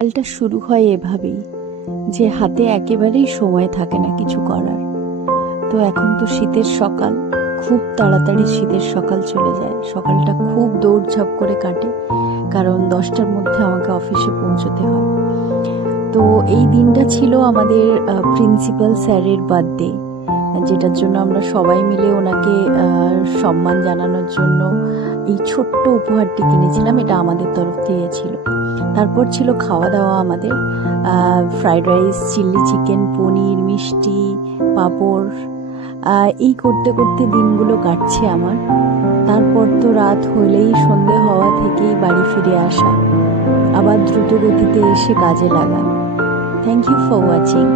সকালটা শুরু হয় এভাবেই যে হাতে একেবারেই সময় থাকে না কিছু করার। তো এখন তো শীতের সকাল, খুব তাড়াতাড়ি শীতের সকাল চলে যায়। সকালটা খুব দৌড়ঝাঁপ করে কাটে, কারণ 10টার মধ্যে আমাকে অফিসে পৌঁছতে হয়। তো এই দিনটা ছিল আমাদের প্রিন্সিপাল স্যারের বার্থডে, যেটার জন্য আমরা সবাই মিলে ওনাকে সম্মান জানানোর জন্য এই ছোট্ট উপহারটি কিনেছিলাম। এটা আমাদের তরফ থেকে ছিল। তারপর ছিল খাওয়া দাওয়া আমাদের, ফ্রাইড রাইস, চিলি চিকেন, পনির, মিষ্টি, পাঁপড়। এই করতে করতে দিনগুলো কাটছে আমার। তারপর তো রাত হলেই, সন্ধে হওয়া থেকেই বাড়ি ফিরে আসা, আবার দ্রুত গতিতে এসে কাজে লাগা। Thank you for watching.